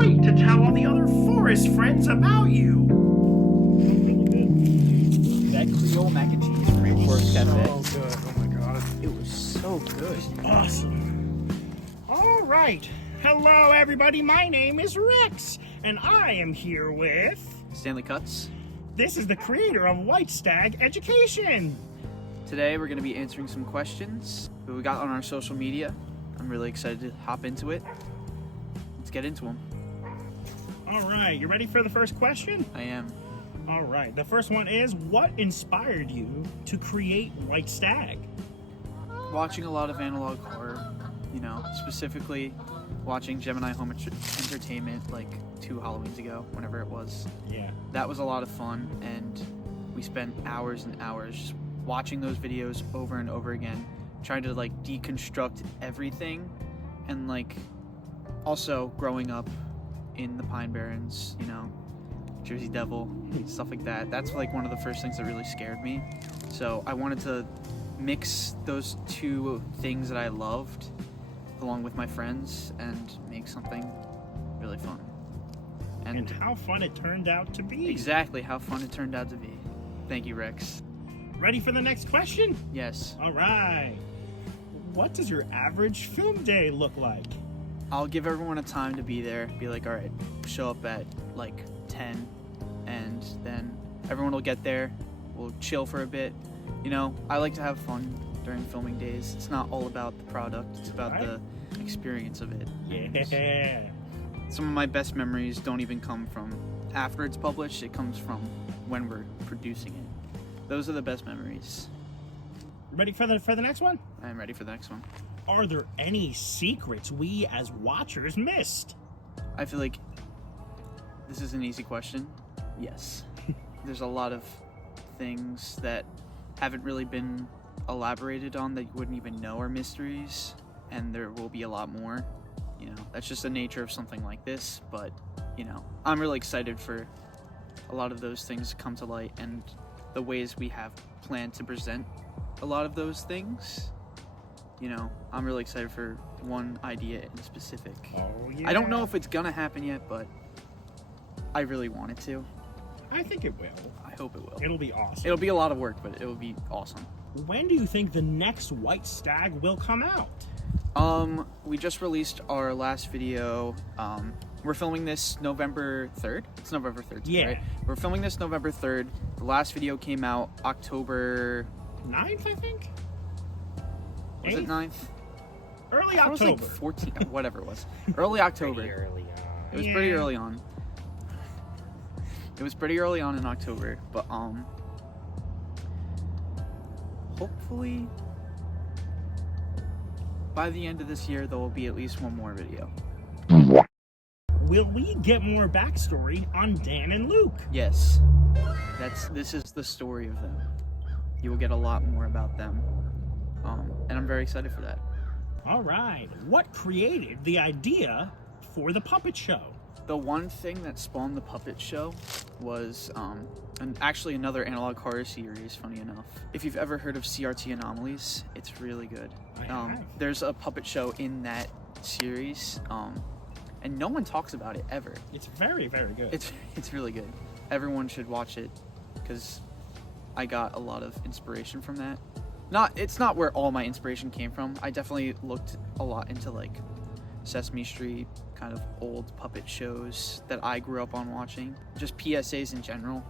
wait to tell all the other forest friends about you. That Creole mac and cheese from Rainforest Cafe. So good. Oh my god. It was so good. Awesome. All right. Hello, everybody. My name is Rex, and I am here with... Stanley Cuts. This is the creator of White Stag Education. Today we're going to be answering some questions that we got on our social media. I'm really excited to hop into it. Let's get into them. All right. You ready for the first question? I am. All right. The first one is, what inspired you to create White Stag? Watching a lot of analog horror, specifically watching Gemini Home Entertainment like 2 Halloweens ago, whenever it was. Yeah. That was a lot of fun, and we spent hours and hours just watching those videos over and over again, trying to like deconstruct everything, and like also growing up in the Pine Barrens, Jersey Devil, stuff like that. That's like one of the first things that really scared me. So I wanted to mix those two things that I loved along with my friends and make something really fun. And how fun it turned out to be. Exactly how fun it turned out to be. Thank you, Rex. Ready for the next question? Yes. All right. What does your average film day look like? I'll give everyone a time to be there. Be like, all right, show up at like 10, and then everyone will get there. We'll chill for a bit. I like to have fun during filming days. It's not all about the product. It's about the experience of it. Yeah. Some of my best memories don't even come from after it's published. It comes from when we're producing it. Those are the best memories. Ready for the next one? I'm ready for the next one. Are there any secrets we as watchers missed? I feel like this is an easy question. Yes. There's a lot of things that haven't really been elaborated on that you wouldn't even know are mysteries, and there will be a lot more. That's just the nature of something like this, but I'm really excited for a lot of those things to come to light, and the ways we have planned to present a lot of those things. I'm really excited for one idea in specific. Oh, yeah. I don't know if it's gonna happen yet, but I really want it to. I think it will. I hope it will. It'll be awesome. It'll be a lot of work, but it'll be awesome. When do you think the next White Stag will come out? We just released our last video. We're filming this November 3rd. It's November 3rd today, Yeah. right? We're filming this November 3rd. The last video came out October 9th, I think? Was it 9th? Early It was October. like 14th, whatever it was. Early October. Pretty early on. It was pretty early on. It was pretty early on in October, but hopefully by the end of this year there will be at least one more video. Will we get more backstory on Dan and Luke? Yes. This is the story of them. You will get a lot more about them. And I'm very excited for that. All right. What created the idea for the puppet show? The one thing that spawned the puppet show was actually another analog horror series, funny enough. If you've ever heard of CRT Anomalies, it's really good. I have. There's a puppet show in that series, and no one talks about it ever. It's very, very good. It's really good. Everyone should watch it, because I got a lot of inspiration from that. It's not where all my inspiration came from. I definitely looked a lot into like Sesame Street, kind of old puppet shows that I grew up on watching. Just PSAs in general,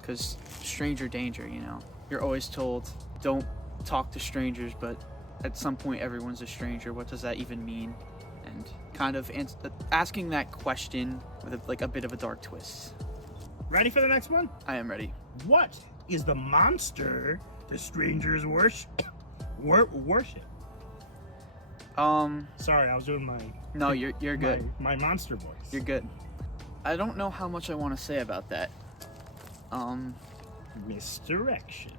because stranger danger, You're always told, don't talk to strangers, but at some point everyone's a stranger. What does that even mean? And kind of asking that question with a bit of a dark twist. Ready for the next one? I am ready. What is the monster the strangers worship? Worship. Sorry, I was doing my... No, you're good. My monster voice. You're good. I don't know how much I want to say about that. Misdirection.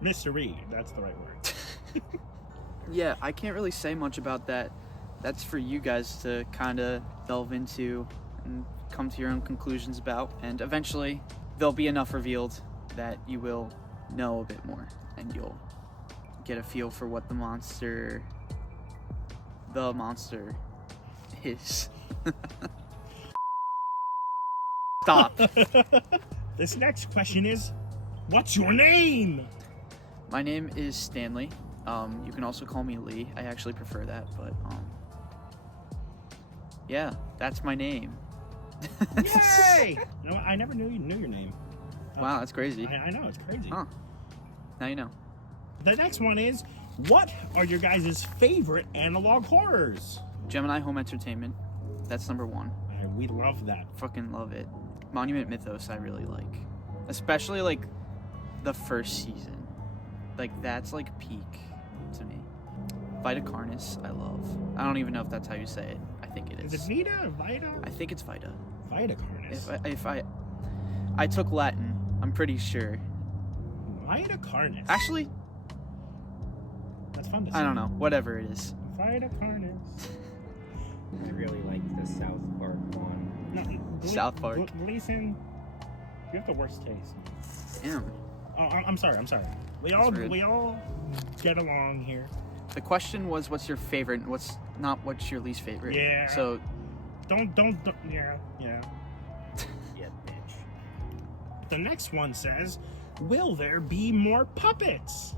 Mystery, that's the right word. Yeah, I can't really say much about that. That's for you guys to kind of delve into and come to your own conclusions about. And eventually, there'll be enough revealed that you will know a bit more, and you'll get a feel for what the monster is. Stop. This next question is, what's your name? My name is Stanley. You can also call me Lee. I actually prefer that, but yeah, that's my name. Yay! No, I never knew your name. Wow, that's crazy. I know, it's crazy. Huh. Now you know. The next one is, what are your guys' favorite analog horrors? Gemini Home Entertainment. That's number one. We love that. Fucking love it. Monument Mythos I really like. Especially like the first season. Like that's like peak to me. Vita Carnis I love. I don't even know if that's how you say it. I think it is. Is it Vita or Vita? I think it's Vita. Vita Carnis. If I took Latin, I'm pretty sure. Vita Carnis. Actually, that's fun to say. I don't know. Whatever it is. Vita Carnis. I really like the South Park one. No, South Park. Gleason, you have the worst taste. Damn. Oh, I'm sorry. We rude. all get along here. The question was, what's your favorite? And what's your least favorite? Yeah. So, Don't. Yeah. Yeah, bitch. The next one says, will there be more puppets?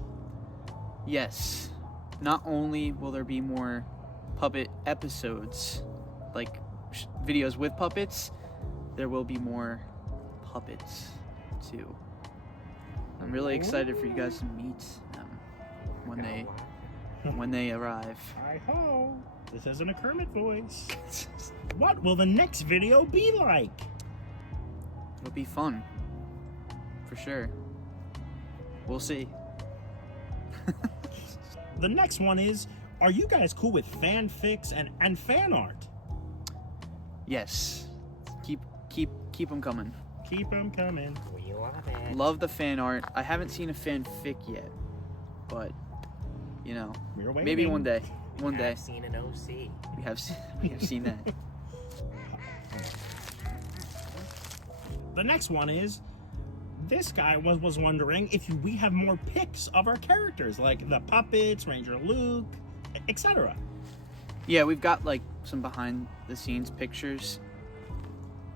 yes. Not only will there be more puppet episodes, like videos with puppets, there will be more puppets too. I'm really excited for you guys to meet them when they arrive. Hi ho. This isn't a Kermit voice. What will the next video be like? It'll be fun, for sure. We'll see. The next one is, are you guys cool with fanfics and fan art? Yes. Keep them coming. Keep them coming. We love it. Love the fan art. I haven't seen a fanfic yet, but you know, We're waiting. maybe one day. One day I've seen an OC. we have seen that. The next one is, this guy was wondering if we have more pics of our characters, like the puppets, Ranger Luke, etc. Yeah, we've got like some behind the scenes pictures.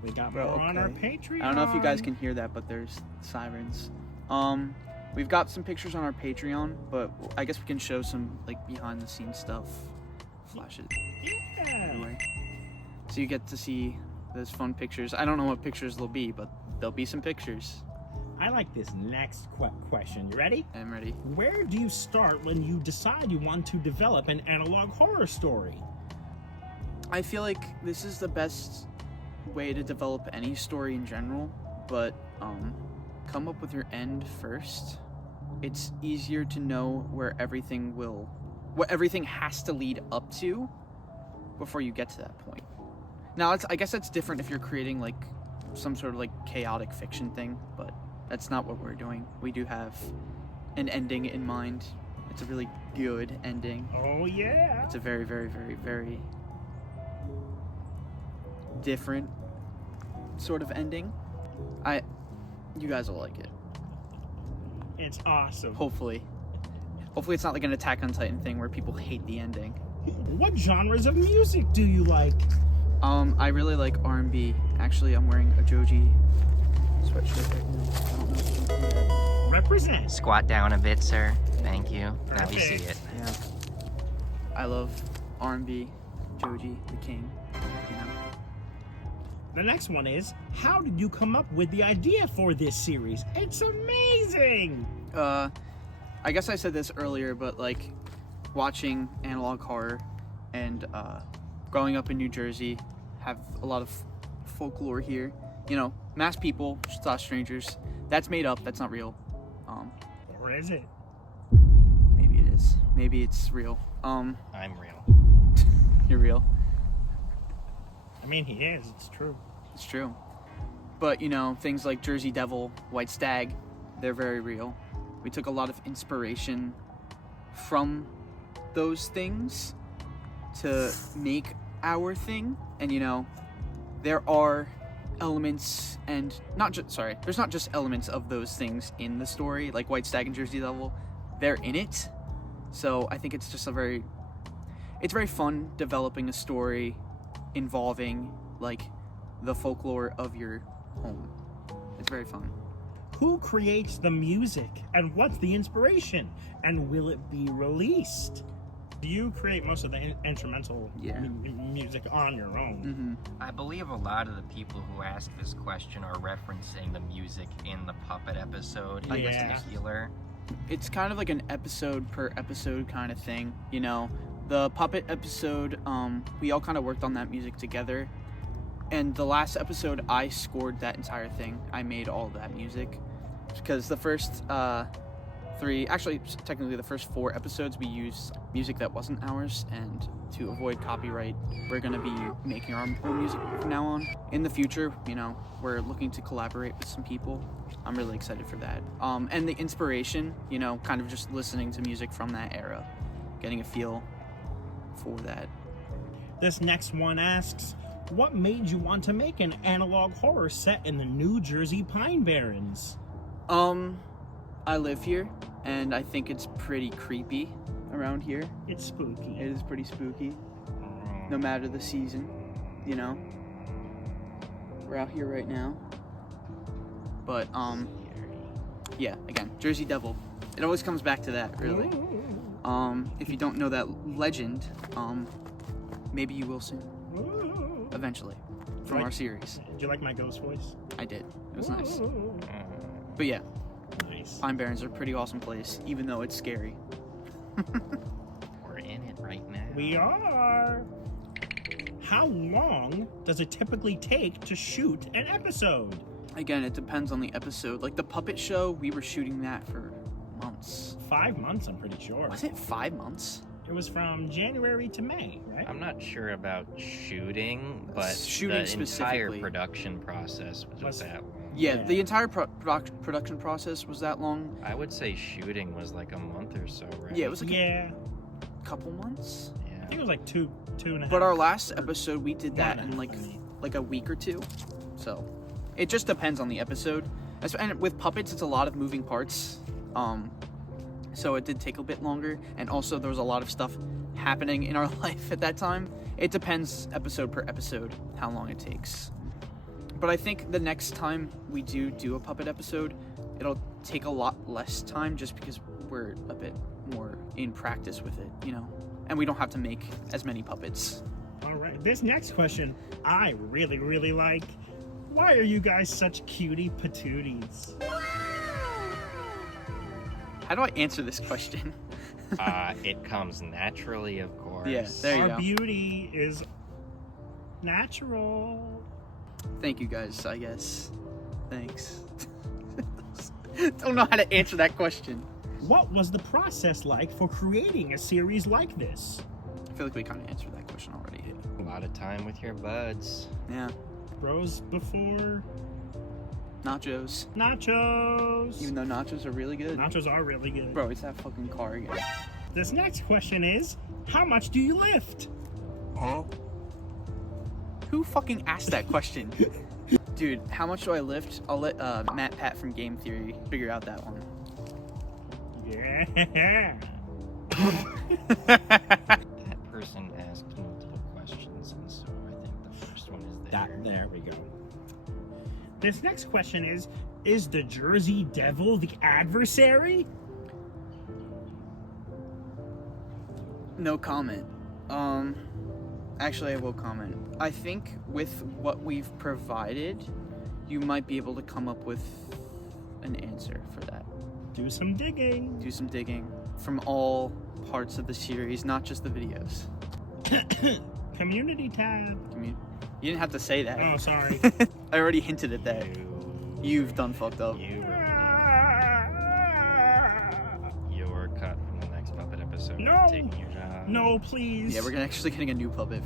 We got Bro, more on our okay. Patreon. I don't know if you guys can hear that, but there's sirens. We've got some pictures on our Patreon, but I guess we can show some like behind the scenes stuff. Flash it Yeah. anyway. So you get to see those fun pictures. I don't know what pictures they'll be, but there'll be some pictures. I like this next question. You ready? I'm ready. Where do you start when you decide you want to develop an analog horror story? I feel like this is the best way to develop any story in general, but come up with your end first. It's easier to know what everything has to lead up to before you get to that point. Now, I guess that's different if you're creating like some sort of like chaotic fiction thing, but that's not what we're doing. We do have an ending in mind. It's a really good ending. Oh yeah. It's a very, very, very, very different sort of ending. You guys will like it. It's awesome. Hopefully it's not like an Attack on Titan thing where people hate the ending. What genres of music do you like? I really like R&B. Actually, I'm wearing a Joji sweatshirt right now. I don't know if you can see that. Represent. Squat down a bit, sir. Thank you. Now we see Perfect. it. Yeah. I love R&B, Joji, the king, you know. The next one is, how did you come up with the idea for this series? It's amazing! I guess I said this earlier, but like watching analog horror and growing up in New Jersey, have a lot of folklore here. You know, masked people, saw strangers. That's made up. That's not real. Or is it? Maybe it is. Maybe it's real. I'm real. You're real. I mean, he is. It's true. It's true. But, you know, things like Jersey Devil, White Stag, they're very real. We took a lot of inspiration from those things to make our thing. And, you know, there are elements and there's not just elements of those things in the story, like White Stag and Jersey Devil. They're in it. So I think it's just it's very fun developing a story involving like the folklore of your home. It's very fun. Who creates the music and what's the inspiration? And will it be released? Do you create most of the instrumental music on your own? I believe a lot of the people who ask this question are referencing the music in the puppet episode in particular. It's kind of like an episode per episode kind of thing, you know. The puppet episode, we all kind of worked on that music together. And the last episode, I scored that entire thing. I made all of that music. Because the first technically the first 4 episodes, we used music that wasn't ours. And to avoid copyright, we're going to be making our own music from now on. In the future, you know, we're looking to collaborate with some people. I'm really excited for that. And the inspiration, you know, kind of just listening to music from that era, getting a feel for that. This next one asks, what made you want to make an analog horror set in the New Jersey Pine Barrens? I live here, and I think it's pretty creepy around here. It's spooky. It is pretty spooky, no matter the season, you know. We're out here right now. But, yeah, again, Jersey Devil. It always comes back to that, really. If you don't know that legend, maybe you will soon. Eventually. From our series. Did you like my ghost voice? I did. It was nice. But yeah. Nice. Pine Barrens are a pretty awesome place, even though it's scary. We're in it right now. We are. How long does it typically take to shoot an episode? Again, it depends on the episode. Like the puppet show, we were shooting that for months. 5 months, I'm pretty sure. Was it 5 months? It was from January to May, right? I'm not sure about shooting, but Shooting the entire specifically. production process was that long. Yeah, the entire production process was that long. I would say shooting was like a month or so, right? Yeah, it was like a couple months. I think it was like two and a half. But our last episode, we did that in like a week or 2. So it just depends on the episode. And with puppets, it's a lot of moving parts. So it did take a bit longer. And also there was a lot of stuff happening in our life at that time. It depends episode per episode how long it takes. But I think the next time we do a puppet episode, it'll take a lot less time just because we're a bit more in practice with it, you know? And we don't have to make as many puppets. All right, this next question I really, really like. Why are you guys such cutie patooties? How do I answer this question? It comes naturally, of course. Yeah, there you Our go. beauty is natural. Thank you guys, I guess. Thanks. Don't know how to answer that question. What was the process like for creating a series like this? I feel like we kind of answered that question already. A lot of time with your buds. Yeah. Bros before Nachos. nachos. Even though nachos are really good. Nachos are really good. Bro, it's that fucking car again. This next question is, how much do you lift? Huh? Who fucking asked that question? Dude, how much do I lift? I'll let Matt Pat from Game Theory figure out that one. Yeah. That person asked multiple questions, and so I think the first one is there. There we go. This next question is the Jersey Devil the adversary? No comment. Actually, I will comment. I think with what we've provided, you might be able to come up with an answer for that. Do some digging. Do some digging from all parts of the series, not just the videos. Community tab. You didn't have to say that. Oh, sorry. I already hinted at that. You've done fucked up. You were cut from the next puppet episode. No. Taking your job. No, please. Yeah, we're actually getting a new puppet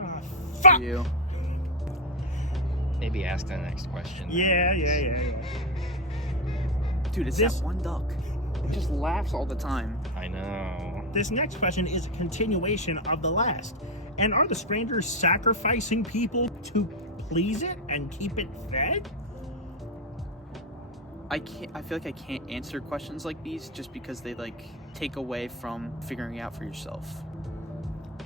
Ah, for fuck. you. Maybe ask the next question. then. Yeah. Dude, it's This- that one duck. It just laughs all the time. I know. This next question is a continuation of the last. And are the strangers sacrificing people to please it and keep it fed? I feel like I can't answer questions like these just because they like take away from figuring out for yourself.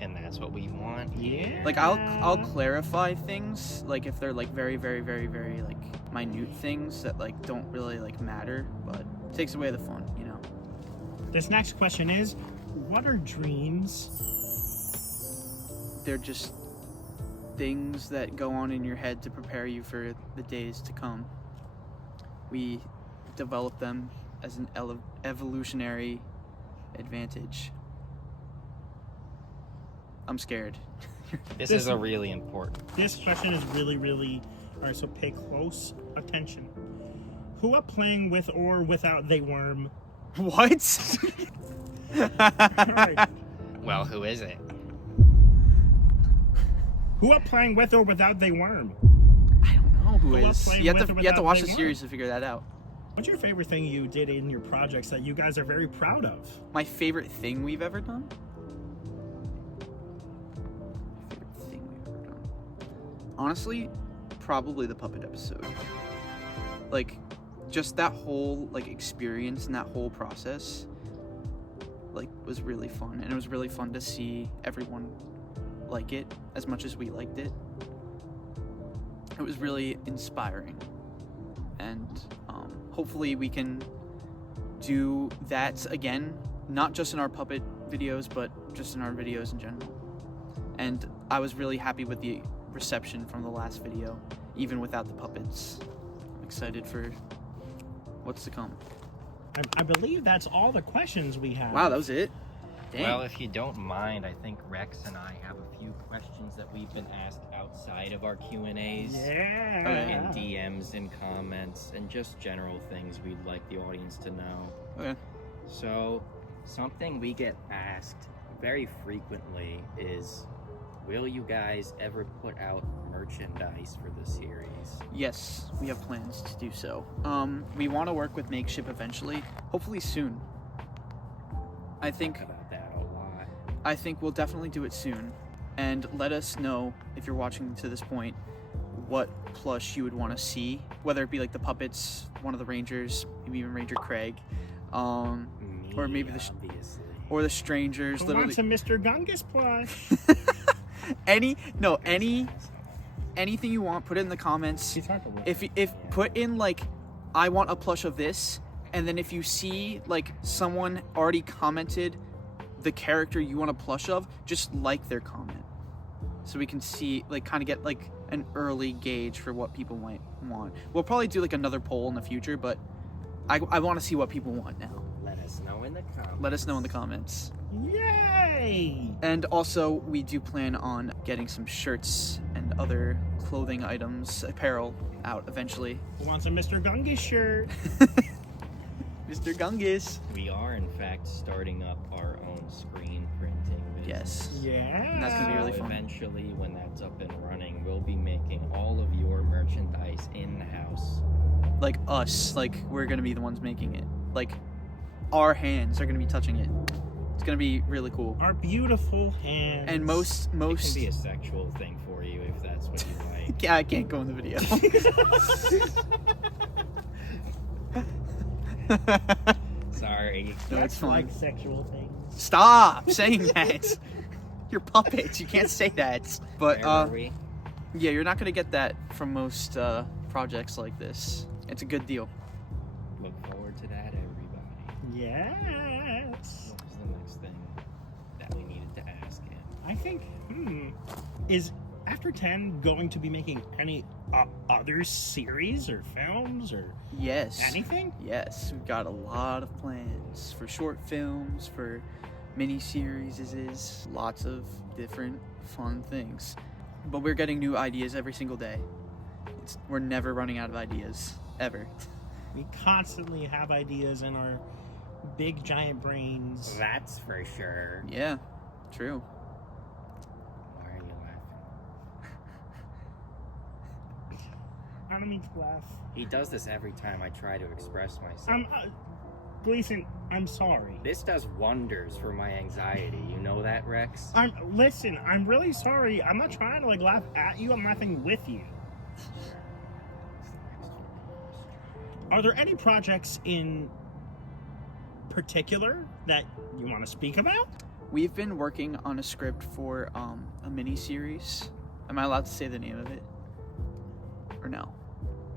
and that's what we want here. Yeah. Like I'll clarify things, like if they're like very, very, very, very like minute things that like don't really like matter, but it takes away the fun, you know. This next question is, what are dreams? They're just things that go on in your head to prepare you for the days to come. We develop them as an evolutionary advantage. I'm scared. This is a really important. This question is really, all right, so pay close attention. Who up playing with or without they worm? What? All right. Well, who is it? Who up playing with or without they worm? I don't know who Who up is. playing You with have or to without watch they the worm? series to figure that out. What's your favorite thing you did in your projects that you guys are very proud of? My favorite thing we've ever done? Honestly, probably the puppet episode. Like, just that whole like experience and that whole process like was really fun, and it was really fun to see everyone like it as much as we liked it. It was really inspiring, and hopefully we can do that again, not just in our puppet videos, but just in our videos in general. And I was really happy with the reception from the last video, even without the puppets. I'm excited for what's to come. I believe that's all the questions we have. Wow, that was it? Dang. Well, if you don't mind, I think Rex and I have a few questions that we've been asked outside of our Q&As. Yeah. In DMs and comments and just general things we'd like the audience to know. Okay. So, something we get asked very frequently is, will you guys ever put out merchandise for the series? Yes, we have plans to do so. We want to work with Makeship eventually, hopefully soon. I think Talk about that a lot. I think we'll definitely do it soon. And let us know, if you're watching to this point, what plush you would want to see, whether it be like the puppets, one of the Rangers, maybe even Ranger Craig, or maybe the obviously. or the Strangers. Who Literally, wants a Mr. Gungus plush? anything you want, put it in the comments. He's hard to work If put in like, I want a plush of this, and then if you see like someone already commented the character you want a plush of, just like their comment, so we can see, like, kind of get like an early gauge for what people might want. We'll probably do like another poll in the future, but I want to see what people want now. Let us know in the comments. Let us know in the comments. Yay! And also, we do plan on getting some shirts and other clothing items, apparel, out eventually. Who wants a Mr. Gungus shirt? Mr. Gungus. We are, in fact, starting up our own screen printing business. Yes. Yeah. And that's gonna be really So fun. eventually, when that's up and running, we'll be making all of your merchandise in-house. Like us, like we're gonna be the ones making it. Like our hands are gonna be touching it. It's gonna be really cool. Our beautiful hands. And most It can be a sexual thing for you if that's what you like. Yeah, I can't go in the video. Sorry. No, That's it's fine. like sexual things. Stop saying that. You're puppets. You can't say that. But Where were we? yeah, you're not gonna get that from most projects like this. It's a good deal. Look forward to that, everybody. Yes. What was the next thing that we needed to ask him? I think, is After 10 going to be making any other series or films or Yes. anything? Yes, we've got a lot of plans for short films, for mini-series, lots of different fun things. But we're getting new ideas every single day. We're never running out of ideas, ever. We constantly have ideas in our big giant brains. That's for sure. Yeah, true. Why are you laughing? I don't mean to laugh. He does this every time I try to express myself. Gleason, I'm sorry. This does wonders for my anxiety. You know that, Rex? Listen, I'm really sorry. I'm not trying to laugh at you. I'm laughing with you. Are there any projects in particular that you want to speak about? We've been working on a script for a mini series. Am I allowed to say the name of it? Or no?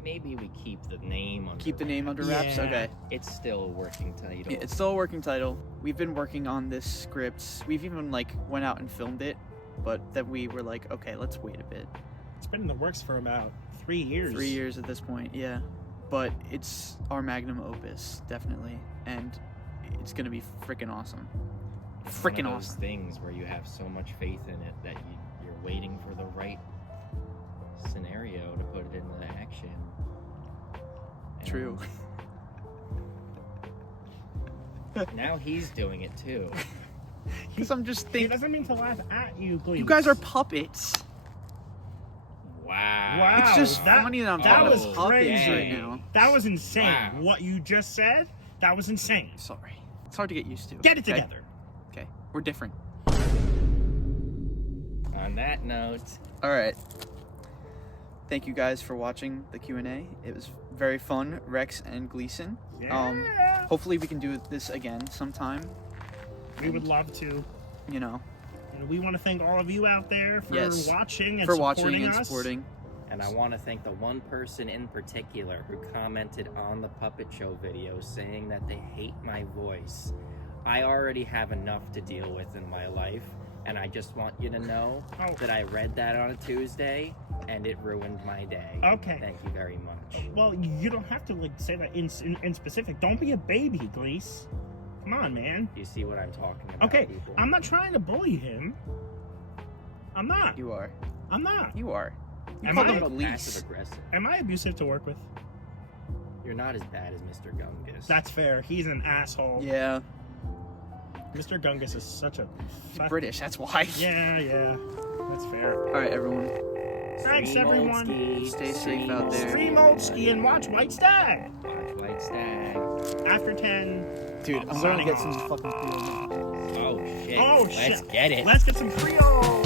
Maybe we keep the name under Keep the name under wraps? Yeah. Okay. It's still a working title. Yeah, it's still a working title. We've been working on this script. We've even like went out and filmed it, but then we were like, okay, let's wait a bit. It's been in the works for about 3 years. 3 years at this point, yeah. But it's our magnum opus, definitely, and it's gonna be freaking awesome. It's one Freaking of those awesome. things where you have so much faith in it that you're waiting for the right scenario to put it into action. And True. Now he's doing it too. Because I'm just He thinking, doesn't mean to laugh at you, please. you guys are puppets. Wow. Wow. It's just that- funny that I'm that talking was about puppets crazy. right now. That was insane. Wow. What you just said, that was insane. Sorry. It's hard to get used to. Get it okay? together. Okay. We're different. On that note, All right. Thank you guys for watching the Q&A. It was very fun, Rex and Gleason. Yeah. Hopefully we can do this again sometime. We would love to. You know, And we want to thank all of you out there for Yes. watching and for supporting watching and us. supporting. and I want to thank the one person in particular who commented on the puppet show video saying that they hate my voice. I already have enough to deal with in my life, and I just want you to know Oh. that I read that on a Tuesday, and it ruined my day. Okay. Thank you very much. Well, you don't have to like say that in specific. Don't be a baby, Gleese. Come on, man. You see what I'm talking about, Okay, people? I'm not trying to bully him. I'm not. You are. I'm not. You are. You Am called I- him passive Glease. aggressive. Am I abusive to work with? You're not as bad as Mr. Gungus. That's fair. He's an asshole. Yeah. Mr. Gungus is such a British, that's why. Yeah. That's fair. All right, everyone. Thanks, Stream everyone. Oldskie, Stay safe stream out there. Stream Oldskie and watch White Stag. Watch White Stag. After 10. Dude, I'm Signing gonna get some off. fucking cool. Oh shit. Oh, Let's shit. get it. Let's get some Creole.